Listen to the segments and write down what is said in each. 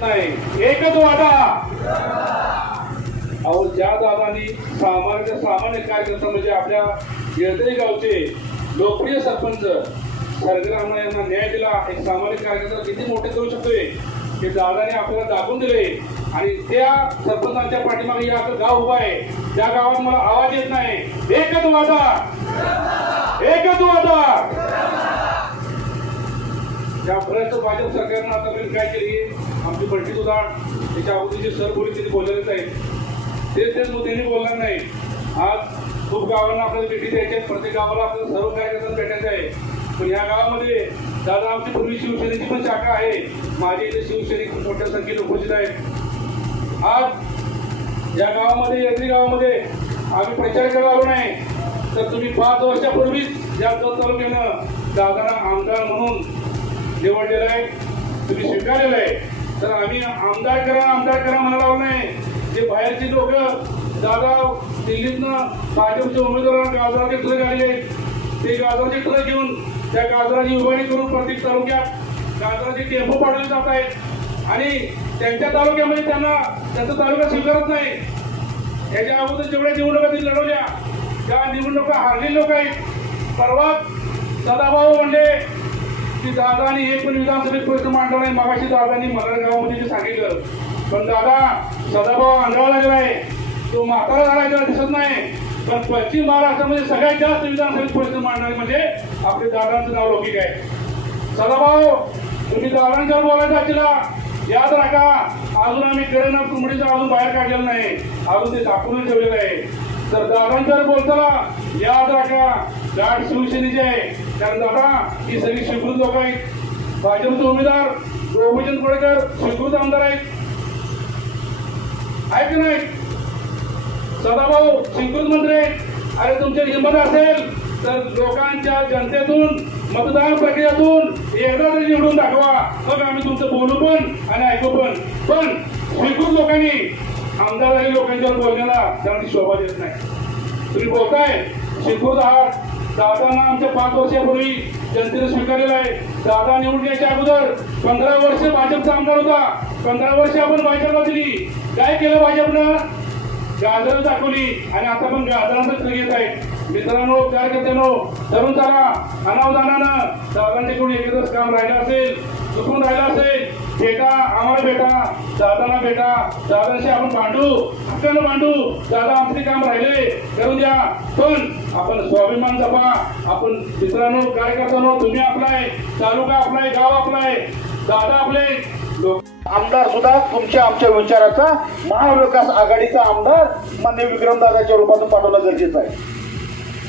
नाही एकच वाटा अहो ज्या दादानी सामान्य सामान्य कार्यकर्ता म्हणजे आपल्या येळदरी गावचे लोकप्रिय सरपंच सरगराम यांना न्याय दिला एक सामान्य कार्यकर्ता किती मोठे करू शकतोय? हे दादाने आपल्याला दाखवून दिले. आणि त्या सरपंचांच्या पाठीमागे या गाव उभं आहे. त्या गावात मला आवाज येत नाही. एकच वाटा एकच वाटा त्या भ्रष्ट भाजप सरकारनं आतापर्यंत काय केली? आमची बंटी उदाहरण त्याच्या अगोदरचे सर बोलले त्यांनी बोललेलेच आहेत. तेच तेच मुद्द्यांनी बोलणार नाही आज खूप गावांना आपल्याला भेटी द्यायच्या आहेत. प्रत्येक गावाला आपल्याला सर्व कार्यकर्त्यांना भेटायचं आहे पण या गावामध्ये दादा आमची पूर्वी शिवसेनेची पण शाखा आहे. माझे इथे शिवसैनिक मोठ्या संख्येने उपस्थित आहेत. आज या गावामध्ये यात्री गावामध्ये आम्ही प्रचार करायला आलो नाही. तर तुम्ही पाच वर्षापूर्वीच या दोन तालुक्यानं दादांना आमदार म्हणून निवडलेलं आहे. तुम्ही स्वीकारलेलं आहे. तर आम्ही आमदार करा आमदार करा म्हणाला लावलं नाही. जे बाहेरची लोक दादा दिल्लीतनं भाजपचे उमेदवार गाजराचे ट्रक आले ते गाजराचे ट्रक घेऊन त्या गाजराची उभारणी करून प्रत्येक तालुक्यात गाजराचे टेम्पो पाठवले जात आहेत. आणि त्यांच्या तालुक्यामध्ये त्यांना त्यांचा तालुका स्वीकारत नाही. याच्या अगोदर जेवढ्या निवडणुका त्यांनी लढवल्या त्या निवडणुका हारलेले लोक आहेत. परवा सदाभाऊ म्हणले की दादानी एक पण विधानसभेत प्रश्न मांडला नाही मागाशी दादानी मराठा गावामध्ये जे सांगितलं. पण दादा सदाभाऊ आंधळा लागलाय तो म्हातारा झाला त्याला दिसत नाही. पण पश्चिम महाराष्ट्रामध्ये सगळ्यात जास्त विधानसभेत प्रश्न मांडणारे म्हणजे आपले दादांचं नाव लौकिक आहे. सदाभाऊ तुम्ही दादांच्यावर बोलायचं तिला याद राखा अजून आम्ही करेना कुंबडीचा अजून बाहेर काढलेलं नाही. अजून ते दाखवून ठेवलेलं आहे. तर दादांच्यावर बोलताना याद राखा दाट शिवसेनेचे आहे. कारण दादा ही सगळी स्वीकृत लोक आहेत. भाजपचे उमेदवार गोपीचंद कोडेकर स्वीकृत आमदार आहेत. आहे की नाही? सदाभाऊ स्वीकृत मंत्री आहेत. अरे तुमच्या हिंमत असेल तर लोकांच्या जनतेतून मतदान प्रक्रियेतून एकदा तरी निवडून दाखवा. मग आम्ही तुमचं बोलू पण आणि ऐकू पण. पण स्वीकृत लोकांनी आमदार झालेल्या लोकांच्यावर बोलण्याला त्यांना शोभा देत नाही. तुम्ही बोलताय स्वीकृत आहात दादांना आमच्या पाच वर्षापूर्वी जनतेने स्वीकारलेलं आहे. दादा निवडून अगोदर पंधरा वर्ष भाजपचा आमदार होता. पंधरा वर्ष आपण भाजपला दिली. काय केलं भाजपनं? गाजर दाखवली. आणि आता पण गाजरांचं येत आहे. मित्रांनो कार्यकर्त्यांनो तरुण चला अनावधानानं दादांच्याकडून एकत्रच काम राहिलं असेल चुकून राहिलं असेल भेटा आम्हाला भेटा दादाला भेटा दादांशी आपण भांडू हक्कानं भांडू. दादा आमचे काम राहिले करू द्या. पण आपण स्वाभिमान जपा. आपण मित्रांनो काय करतो तुम्ही आपलाय तालुका आपलाय गाव आपलाय दादा आपले. आमदार सुद्धा तुमच्या आमच्या विचाराचा महाविकास आघाडीचा आमदार मान्य विक्रमदादाच्या रूपातून पाठवणं गरजेचं आहे.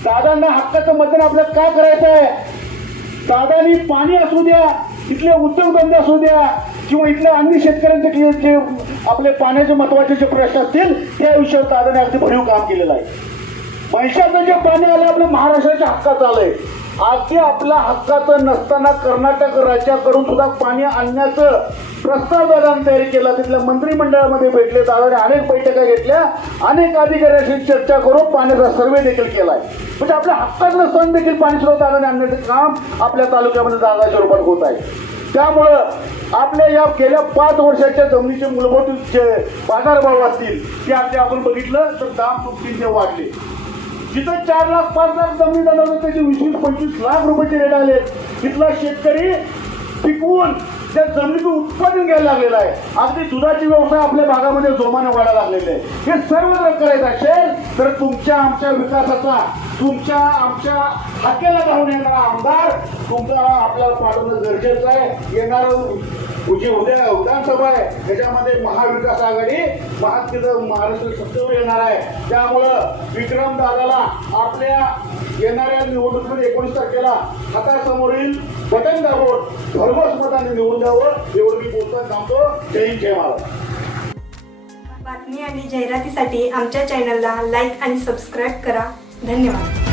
दादांना हक्काचं मतदान आपल्याला काय करायचं आहे दादानी पाणी असू द्या इथले उद्योगधंदे असू द्या किंवा इथल्या अन्य शेतकऱ्यांचे जे- आपले पाण्याचे महत्त्वाचे जे प्रश्न असतील त्या विषयावर दादाने अगदी भरीव काम केलेलं आहे. पैशाचं जे पाणी आलं आपल्या महाराष्ट्राच्या हक्काचं आलंय. अगदी आपल्या हक्काचं नसताना कर्नाटक राज्याकडून सुद्धा पाणी आणण्याचं प्रस्ताव दादाने तयार केला. तिथल्या मंत्रिमंडळामध्ये भेटले दादाने अनेक बैठका घेतल्या. अनेक अधिकाऱ्यांशी चर्चा करून पाण्याचा सर्वे देखील केलाय. म्हणजे आपल्या हक्काचं नसताना देखील पाणी सुद्धा दादाने आणण्याचं काम आपल्या तालुक्यामध्ये दादाच्या रूपात होत आहे. त्यामुळं आपल्या या गेल्या पाच वर्षाच्या जमिनीचे मूलभूत जे बाजारभाव असतील ते आपले आपण बघितलं तर दाम दुपटीने वाढले. जिथं चार लाख पाच लाख जमीन जाणार त्याचे वीस वीस पंचवीस लाख रुपयाचे रेट आले. तिथला शेतकरी पिकवून त्या जमिनीचं उत्पादन घ्यायला लागलेलं आहे. अगदी दुधाचे व्यवसाय आपल्या भागामध्ये जोमाने वाढायला लागलेले आहे हे सर्व जर करायचं असेल तर तुमच्या आमच्या विकासाचा तुमच्या आमच्या हाकेला जाऊन येणारा आमदार तुमचा आपल्याला पाठवणं गरजेचं आहे. येणारं जी उद्या विधानसभा आहे. त्याच्यामध्ये महाविकास आघाडी महाराष्ट्र महाराष्ट्र सत्तेवर येणार आहे. त्यामुळं विक्रम दादाला आपल्या येणाऱ्या निवडणुकीमध्ये एकोणीस तारखेला हातासमोरील बटन दाबून भरघोस आणि निवडून द्यावं एवढं मी बोलतोय थांबतो. जय हिंद जय बातमी आणि जाहिरातीसाठी आमच्या चॅनलला लाईक आणि सबस्क्राईब करा. धन्यवाद.